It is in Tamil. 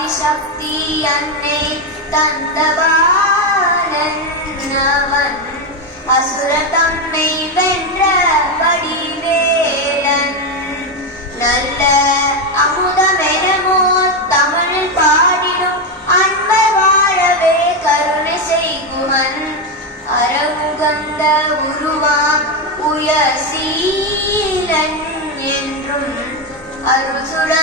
ஆதிசக்தி அன்னை தந்தவானன் அவன் அசுரர் தம்மை வென்ற வடிவேலன் நல்ல அமுதமெனமோ தமிழில் பாடிடும் அன்பர் வாழவே கருணை செய்குவன் அறவுகந்த உருவாம் உயர் சீலன் என்றும் அருள் சுர